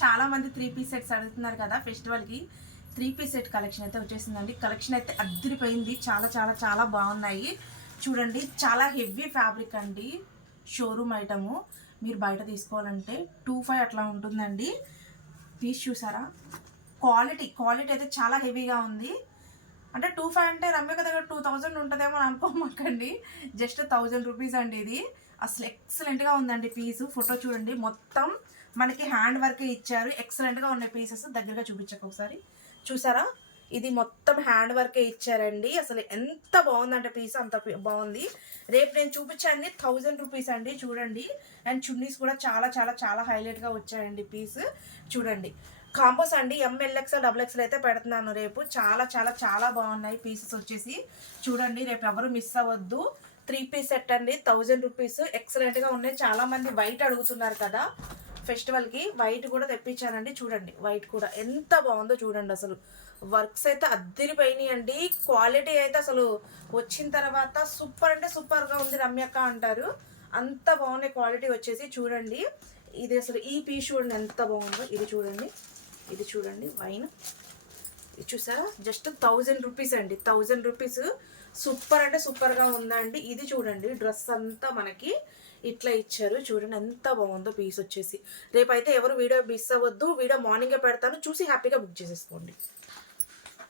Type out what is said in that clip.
చాలా మంది 3 piece sets అడుగుతున్నారు కదా ఫెస్టివల్కి. 3 పీస్ సెట్ కలెక్షన్ అయితే వచ్చేసిందండి. కలెక్షన్ అయితే అద్దరిపోయింది. చాలా చాలా చాలా బాగున్నాయి. చూడండి, చాలా హెవీ ఫ్యాబ్రిక్ అండి. Showroom item. మీరు బయట తీసుకోవాలంటే 25 అట్లా ఉంటుందండి. పీస్ చూసారా? క్వాలిటీ అయితే చాలా హెవీగా ఉంది. అంటే 25 అంటే రమ్యక దగ్గర 2000 ఉంటుందేమో అని అనుకోమాకండి. జస్ట్ 1000 రూపీస్ అండి ఇది. అసలు ఎక్సలెంట్గా ఉందండి పీసు. ఫోటో చూడండి, మొత్తం మనకి హ్యాండ్ వర్కే ఇచ్చారు. ఎక్సలెంట్గా ఉన్నాయి పీసెస్. దగ్గరగా చూపించక ఒకసారి. చూసారా? ఇది మొత్తం హ్యాండ్ వర్కే ఇచ్చారండి. అసలు ఎంత బాగుందంటే పీస్ అంత బాగుంది. రేపు నేను చూపించాను 1000 రూపీస్ అండి. చూడండి. అండ్ చున్నీస్ కూడా చాలా చాలా చాలా హైలైట్గా వచ్చాయండి పీస్. చూడండి, కాంబోస్ అండి. MLXL XXL అయితే పెడుతున్నాను రేపు. చాలా చాలా చాలా బాగున్నాయి పీసెస్ వచ్చేసి. చూడండి, రేపు ఎవరు మిస్ అవ్వద్దు. 3 పీస్ సెట్ అండి, 1000 రూపీస్. ఎక్సలెంట్గా ఉన్నాయి. చాలామంది వైట్ అడుగుతున్నారు కదా ఫెస్టివల్కి. వైట్ కూడా తెప్పించానండి. చూడండి, వైట్ కూడా ఎంత బాగుందో చూడండి. అసలు వర్క్స్ అయితే అద్దరిపోయినాయి అండి. క్వాలిటీ అయితే అసలు వచ్చిన తర్వాత సూపర్ అంటే సూపర్గా ఉంది రమ్యక్క అంటారు. అంత బాగున్నాయి క్వాలిటీ వచ్చేసి. చూడండి, ఇది అసలు ఈ పీస్ చూడండి ఎంత బాగుందో. ఇది చూడండి వైన్. ఇది చూసారా? జస్ట్ 1000 రూపీస్ అండి. 1000 రూపీస్. సూపర్ అంటే సూపర్గా ఉందండి. ఇది చూడండి, డ్రెస్ అంతా మనకి ఇట్లా ఇచ్చారు. చూడండి ఎంత బాగుందో పీస్ వచ్చేసి. రేపైతే ఎవరు వీడియో మిస్ అవ్వద్దు. వీడియో మార్నింగే పెడతాను, చూసి హ్యాపీగా బుక్ చేసేసుకోండి.